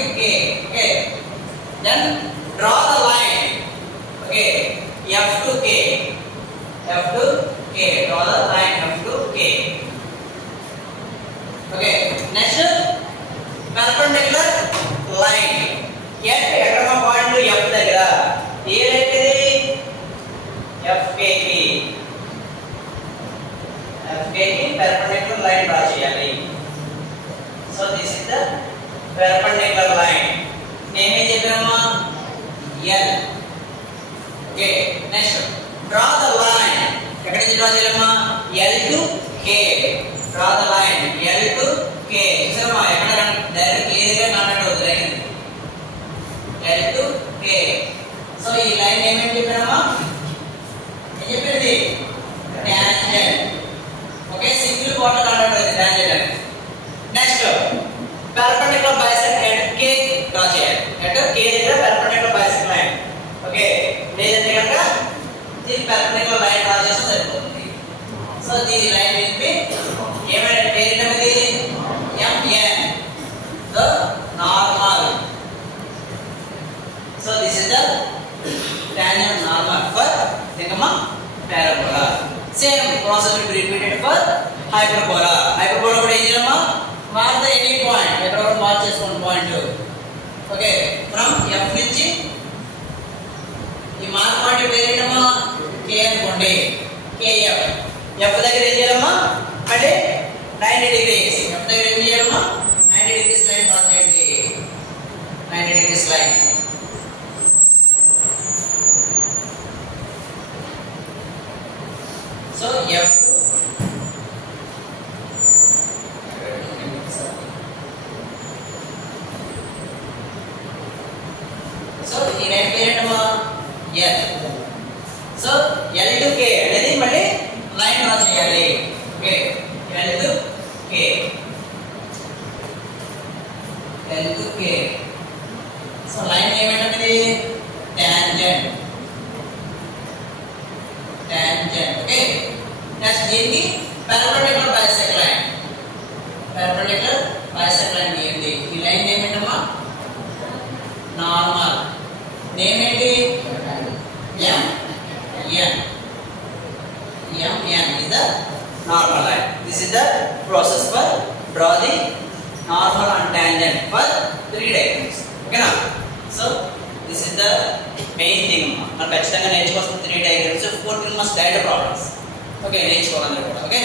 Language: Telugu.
to K. Okay. Then draw the line. Okay. F to K. F to K. Draw the line F to K. Okay. Next, perpendicular line. Yet, ekrama point to F దగ్గర ఏ లైన్ ఇది? FKT. FKT perpendicular line draw చేయాలి. So this is the perpendicular line. Name is చెప్పామా? L. Okay. Next, draw the line. ఎక్కడ నుంచి డ్రా చేయాలమ్మా? L to K. Draw the line L to K. చూసామా? ఎక్కడ డైరెక్ట్ క్లియర్ గా కాంటాక్ట్ అవుతుంది line. L to K. So ఈ లైన్ ఏమేమి చెప్పారమ్మా? ఏం చెప్పేది? Tangent. Okay, single part contact అవుతుంది tangent. Next, perpendicular bisect at K draw చేయాలి. at K దగ్గర perpendicular bisect line. ఓకే, లేదంటే కనుక దీని perpendicular line డ్రా చేస్తే సరిపోతుంది. సో దీని లైన్ విల్ బి ఏమైనా పేరు అనేది MN, the normal. So this is the tangent normal for parabola. Same process will be repeated for hyperbola. Hyperbola కూడా ఏం చేయాలమ్మా? Mark the any point. ఎక్కడ మార్క్ చేసుకోండి పాయింట్. ఓకే, ఫ్రమ్ F నుంచి ఈ మార్క్ పాయింట్ పేరు ఏంటమ్మా? K అనుకోండి. KF. F దగ్గర ఏం చేయాలమ్మా? అంటే 90 degrees. F దగ్గర ఏం చేయాలమ్మా? 90 degrees లైన్ డ్రా చేయండి. 90 degrees లైన్. So F so ఈ లైన్ పేరేంటమ్మా? L. So L to K అనేది మళ్ళీ లైన్ డ్రా చేయాలి. Okay, L to K. L to K. So line ఏమేంటది? టాంజెంట్. టాంజెంట్. ఓకే, నెక్స్ట్ దీనికి perpendicular bisect line. Perpendicular bisect line ఏంటి? ఈ లైన్ నేమ్ ఏంటమ్మా? నార్మల్. నేమ్ ఏంటి? MN. MN is the normal line. This is the process for draw the normal and tangent for 3 diagrams. Okay na? So this is the main thing. మనం ఖచ్చితంగా నేర్చుకోవాల్సిన 3 diagrams. 4 must guide problems. Okay, నేర్చుకోవాలి కూడా. Okay.